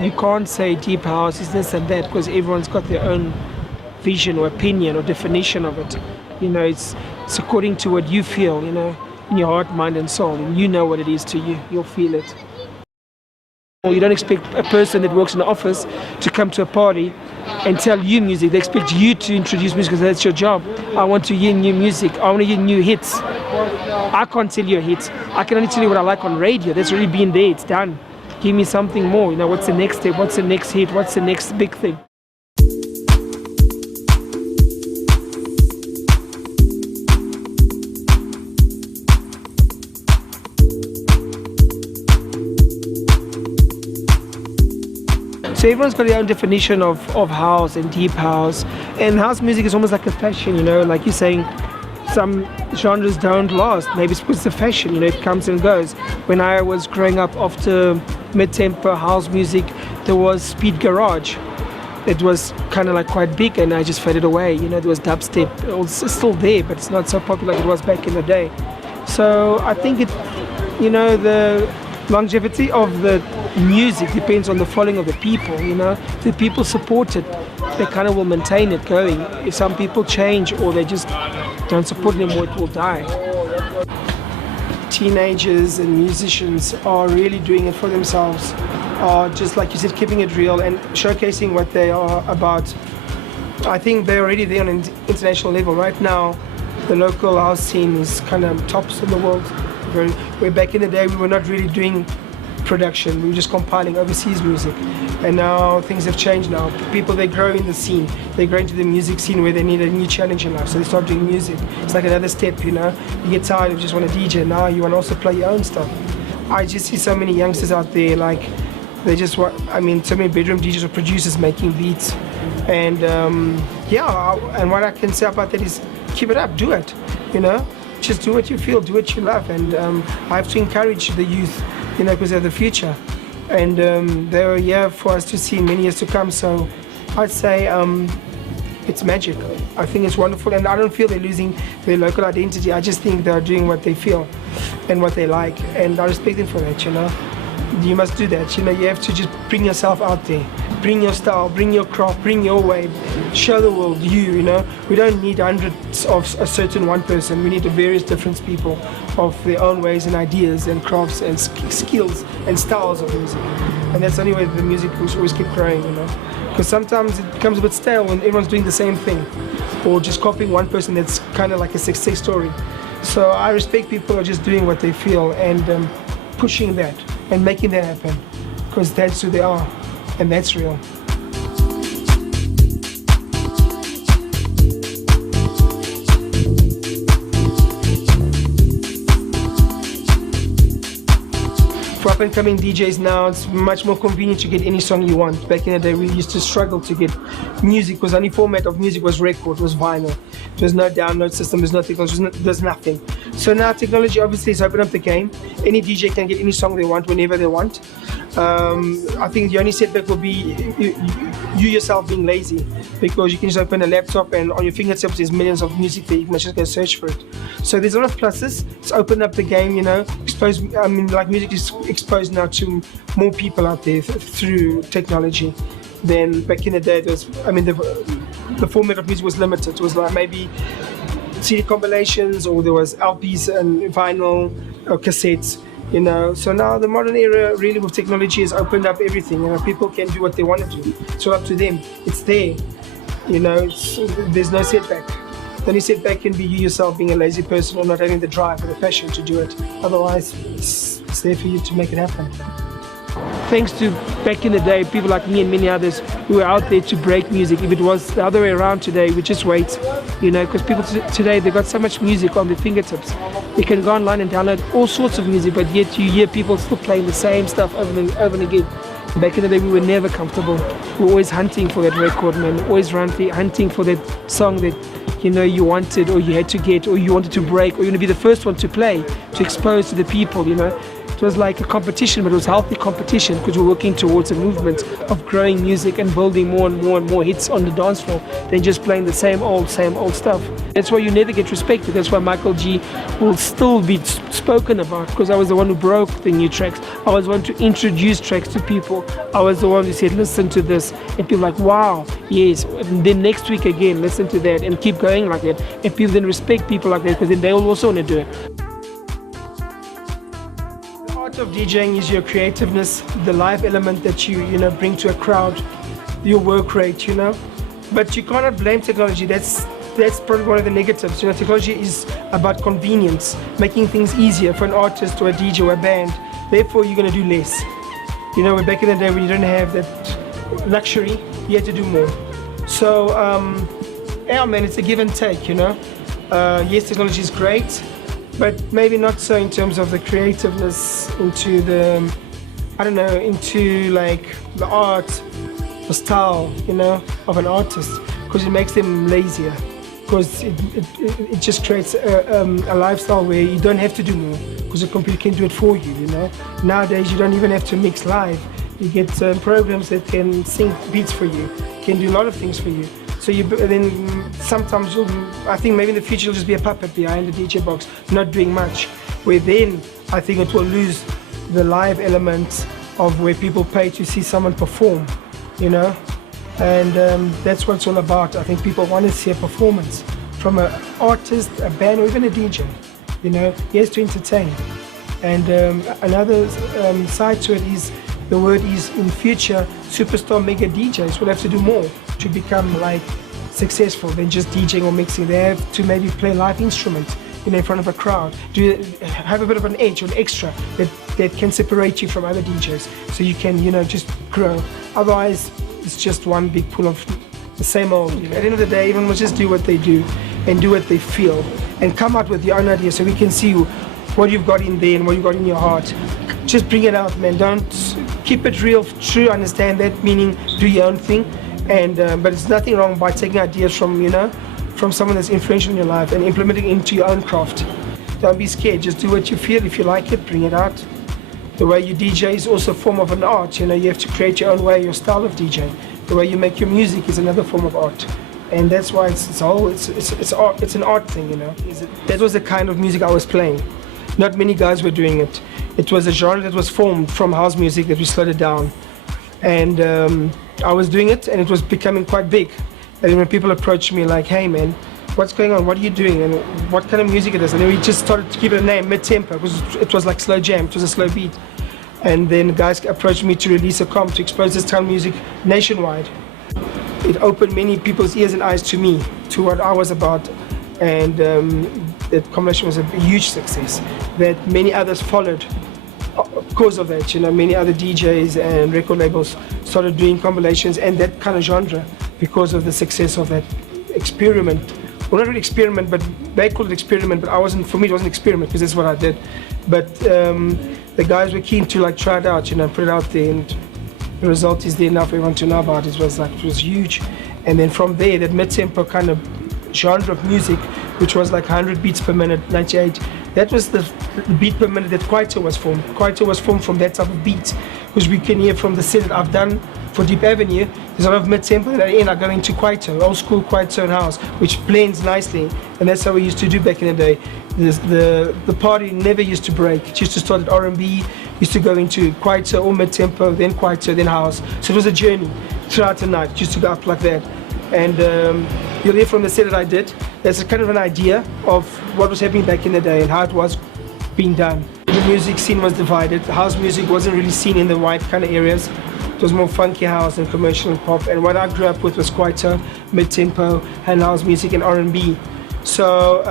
You can't say deep house is this and that because everyone's got their own vision or opinion or definition of it. It's according to what you feel, in your heart, mind and soul, and you know what it is to you. You'll feel it. You don't expect a person that works in the office to come to a party and tell you music. They expect you to introduce music because that's your job. I want to hear new music. I want to hear new hits. I can't tell you a hit. I can only tell you what I like on radio. That's already been there. It's done. Give me something more. What's the next step? What's the next hit? What's the next big thing? So everyone's got their own definition of house and deep house. And house music is almost like a fashion, like you're saying, some genres don't last. Maybe it's because it's a fashion, it comes and goes. When I was growing up, after mid-tempo house music, there was speed garage. It was kind of like quite big and I just faded away. There was dubstep. It's still there, but it's not so popular like it was back in the day. So I think the longevity of the music depends on the following of the people. If the people support it, they kind of will maintain it going. If some people change or they just don't support it anymore, it will die. Teenagers and musicians are really doing it for themselves, are just like you said, keeping it real and showcasing what they are about. I think they're already there on an international level. Right now, the local house scene is kind of tops in the world. Where back in the day we were not really doing production, we were just compiling overseas music, and now things have changed. Now people, they grow in the scene, they grow into the music scene where they need a new challenge in life, so they start doing music. It's like another step, you get tired of just want to DJ, now you want to also play your own stuff. I just see so many youngsters out there, like they just want, so many bedroom DJs or producers making beats, and and what I can say about that is keep it up, do it, just do what you feel, do what you love. And I have to encourage the youth, because they're the future, and they're here for us to see in many years to come. So I'd say it's magic. I think it's wonderful, and I don't feel they're losing their local identity. I just think they're doing what they feel and what they like, and I respect them for that. You must do that. You have to just bring yourself out there, bring your style, bring your craft, bring your way, show the world you know. We don't need hundreds of a certain one person. We need various different people of their own ways and ideas and crafts and skills and styles of music. And that's the only way the music will always keep growing, Because sometimes it becomes a bit stale when everyone's doing the same thing, or just copying one person that's kind of like a success story. So I respect people who are just doing what they feel and pushing that and making that happen, because that's who they are, and that's real. For up-and-coming DJs now, it's much more convenient to get any song you want. Back in the day, we used to struggle to get music because the only format of music was record, was vinyl. There's no download system, there's no technology, there's nothing. So now technology obviously has opened up the game. Any DJ can get any song they want, whenever they want. I think the only setback will be you yourself being lazy, because you can just open a laptop and on your fingertips there's millions of music there, you can just go search for it. So there's a lot of pluses. It's opened up the game, music is exposed now to more people out there through technology than back in the day. The format of music was limited. It was like maybe CD compilations, or there was LPs and vinyl or cassettes. So now the modern era really with technology has opened up everything. People can do what they want to do. It's all up to them. It's there. There's no setback. The only setback can be you yourself being a lazy person or not having the drive or the passion to do it. Otherwise, it's there for you to make it happen. Thanks to back in the day, people like me and many others who were out there to break music. If it was the other way around today, we just wait, because people today, they've got so much music on their fingertips. You can go online and download all sorts of music, but yet you hear people still playing the same stuff over and again. Back in the day, we were never comfortable. We were always hunting for that record, man, always hunting for that song that you wanted, or you had to get, or you wanted to break, or you want to be the first one to play, to expose to the people, It was like a competition, but it was healthy competition because we're working towards a movement of growing music and building more and more and more hits on the dance floor than just playing the same old stuff. That's why you never get respected. That's why Michael G will still be spoken about, because I was the one who broke the new tracks. I was the one to introduce tracks to people. I was the one who said, listen to this, and people like, wow, yes. And then next week again, listen to that, and keep going like that. And people then respect people like that, because then they will also want to do it. The art of DJing is your creativeness, the live element that you bring to a crowd, your work rate, But you cannot blame technology. That's probably one of the negatives. Technology is about convenience, making things easier for an artist or a DJ or a band. Therefore, you're going to do less. Back in the day when you didn't have that luxury, you had to do more. So, yeah, man, it's a give and take, Yes, technology is great, but maybe not so in terms of the creativeness into like the art, the style, of an artist, because it makes them lazier. Because it just creates a lifestyle where you don't have to do more, because the computer can do it for you, Nowadays you don't even have to mix live. You get programs that can sync beats for you, can do a lot of things for you. So then sometimes I think maybe in the future you'll just be a puppet behind the DJ box, not doing much. Where then I think it will lose the live element of where people pay to see someone perform, And that's what it's all about. I think people want to see a performance from an artist, a band, or even a DJ. He has to entertain. And another side to it is, the word is, in future, superstar mega DJs will have to do more to become like successful than just DJing or mixing. They have to maybe play live instruments in front of a crowd, have a bit of an edge or an extra that can separate you from other DJs, so you can just grow. Otherwise, it's just one big pool of the same old. At the end of the day, everyone must just do what they do and do what they feel and come out with your own idea, so we can see what you've got in there and what you've got in your heart. Just bring it out, man. Don't keep it real, true, understand that, meaning do your own thing. And but it's nothing wrong by taking ideas from someone that's influential in your life and implementing it into your own craft. Don't be scared, just do what you feel. If you like it, bring it out. The way you DJ is also a form of an art. You have to create your own way, your style of DJing. The way you make your music is another form of art, and that's why it's art. It's an art thing, That was the kind of music I was playing. Not many guys were doing it. It was a genre that was formed from house music that we slowed it down, and I was doing it, and it was becoming quite big. And when people approached me like, "Hey, man, what's going on? What are you doing? And what kind of music it is?" And then we just started to give it a name, mid-tempo, because it was like slow jam. It was a slow beat. And then guys approached me to release a comp to expose this kind of music nationwide. It opened many people's ears and eyes to me, to what I was about, and that combination was a huge success that many others followed because of that. Many other DJs and record labels started doing compilations and that kind of genre because of the success of that experiment. Well, not really experiment, but they called it experiment, but for me it wasn't experiment, because that's what I did. But the guys were keen to try it out, put it out there, and the result is there enough for everyone to know about it. It was huge. And then from there, that mid-tempo kind of genre of music, which was like 100 beats per minute, 98, that was the beat per minute that Kwaito was formed. Kwaito was formed from that type of beat, because we can hear from the set that I've done for Deep Avenue, there's a lot of mid-tempo, and at the end I got into Kwaito, old school Kwaito and house, which blends nicely, and that's how we used to do back in the day. The party never used to break. It used to start at R&B, used to go into Kwaito or mid-tempo, then Kwaito, then house. So it was a journey throughout the night. It used to go up like that. And you'll hear from the set that I did, there's a kind of an idea of what was happening back in the day and how it was being done. The music scene was divided. House music wasn't really seen in the white kind of areas. It was more funky house and commercial and pop. And what I grew up with was Kwaito, mid-tempo, and house music and R&B. So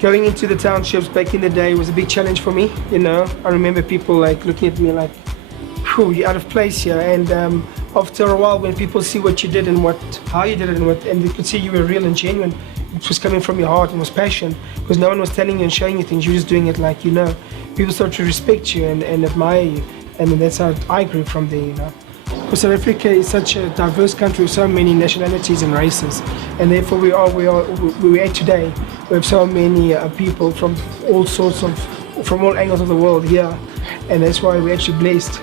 going into the townships back in the day was a big challenge for me. I remember people looking at me like, "Phew, you're out of place here." And after a while, when people see what you did and how you did it, and they could see you were real and genuine, it was coming from your heart and was passion, because no one was telling you and showing you things. You were just doing it like people started to respect you and admire you, and then that's how I grew from there. Because South Africa is such a diverse country with so many nationalities and races, and therefore we are today. We have so many people from all sorts of from all angles of the world here, and that's why we're actually blessed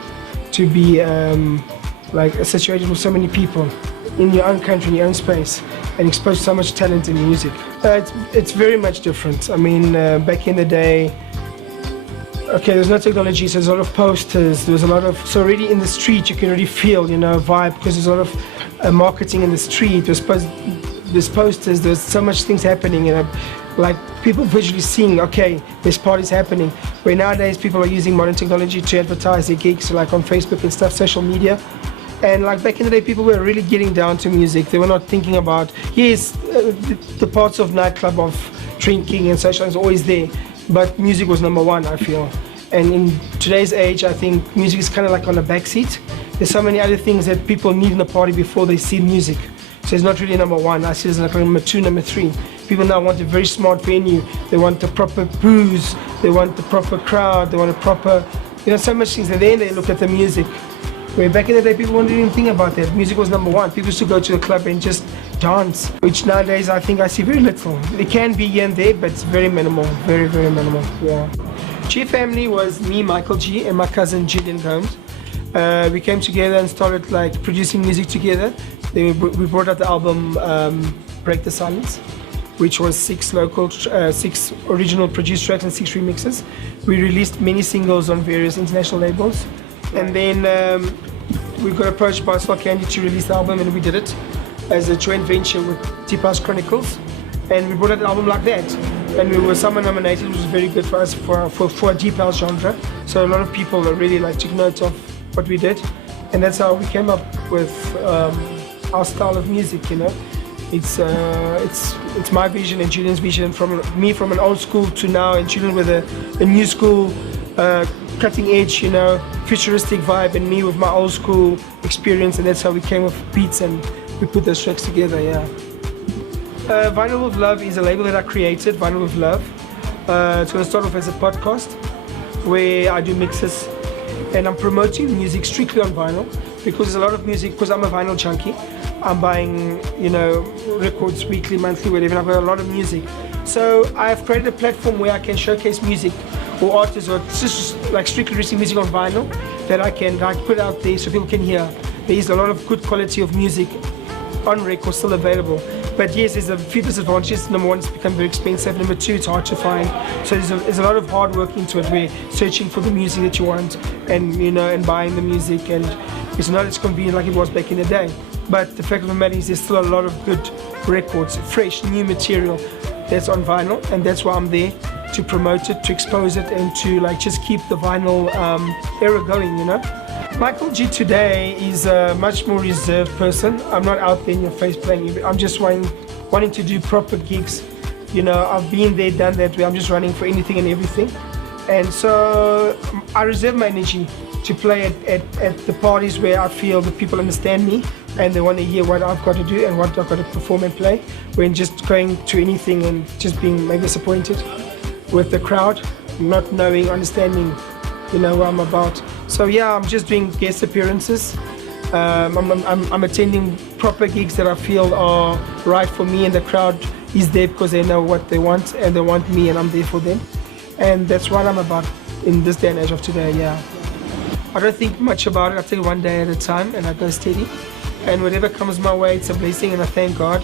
to be like associated with so many people in your own country, in your own space, and exposed to so much talent in music. It's very much different. I mean, back in the day, okay, there's no technology, so there's a lot of posters, there's a lot of, so already in the street you can already feel, you know, vibe, because there's a lot of marketing in the street, there's posters, there's so much things happening, you know, like people visually seeing, okay, there's parties happening, where nowadays people are using modern technology to advertise their gigs, like on Facebook and stuff, social media. And like back in the day, people were really getting down to music. They were not thinking about, yes, the parts of nightclub, of drinking and social is always there, but music was number one, I feel. And in today's age, I think music is kind of like on the back seat. There's so many other things that people need in a party before they see music. So it's not really number one. I see it as like number two, number three. People now want a very smart venue. They want the proper booze. They want the proper crowd. They want a proper, you know, so much things. And then they look at the music. Where back in the day, people wouldn't even think about that. Music was number one. People used to go to the club and just dance, which nowadays I think I see very little. It can be here and there, but it's very minimal, very, very minimal, yeah. G Family was me, Michael G, and my cousin Gillian Gomes. We came together and started like producing music together. Then we brought out the album Break the Silence, which was 6 original produced tracks and 6 remixes. We released many singles on various international labels. And then we got approached by Swell Candy to release the album, and we did it as a joint venture with DEEPAVENUE Chronicles. And we brought out the album like that. And we were summer nominated, which was very good for us for a deep house genre. So a lot of people really like took note of what we did. And that's how we came up with our style of music, you know. It's my vision and Julian's vision, from an old school to now, and Julian with a new school, cutting edge, you know, futuristic vibe, and me with my old school experience, and that's how we came with beats and we put those tracks together, yeah. Vinyl with Love is a label that I created, Vinyl with Love. It's going to start off as a podcast where I do mixes, and I'm promoting music strictly on vinyl, because there's a lot of music, because I'm a vinyl junkie. I'm buying, you know, records weekly, monthly, whatever, and I've got a lot of music. So I've created a platform where I can showcase music or artists, or just like strictly releasing music on vinyl that I can like put out there so people can hear. There is a lot of good quality of music on record still available. But yes, there's a few disadvantages. Number one, it's become very expensive. Number two, it's hard to find. So there's a lot of hard work into it, where searching for the music that you want, and you know, and buying the music, and it's not as convenient like it was back in the day. But the fact of the matter is, there's still a lot of good records, fresh, new material that's on vinyl, and that's why I'm there, to promote it, to expose it, and to like just keep the vinyl era going, you know. Michael G today is a much more reserved person. I'm not out there in your face playing. I'm just wanting to do proper gigs. You know, I've been there, done that, where I'm just running for anything and everything. And so I reserve my energy to play at the parties where I feel that people understand me and they want to hear what I've got to do and what I've got to perform and play, when just going to anything and just being maybe disappointed with the crowd, not knowing, understanding, you know, what I'm about. So yeah, I'm just doing guest appearances. I'm attending proper gigs that I feel are right for me, and the crowd is there because they know what they want and they want me, and I'm there for them. And that's what I'm about in this day and age of today, yeah. I don't think much about it. I take it one day at a time and I go steady. And whatever comes my way, it's a blessing, and I thank God.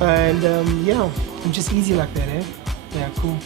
And yeah, I'm just easy like that, eh? Yeah, cool.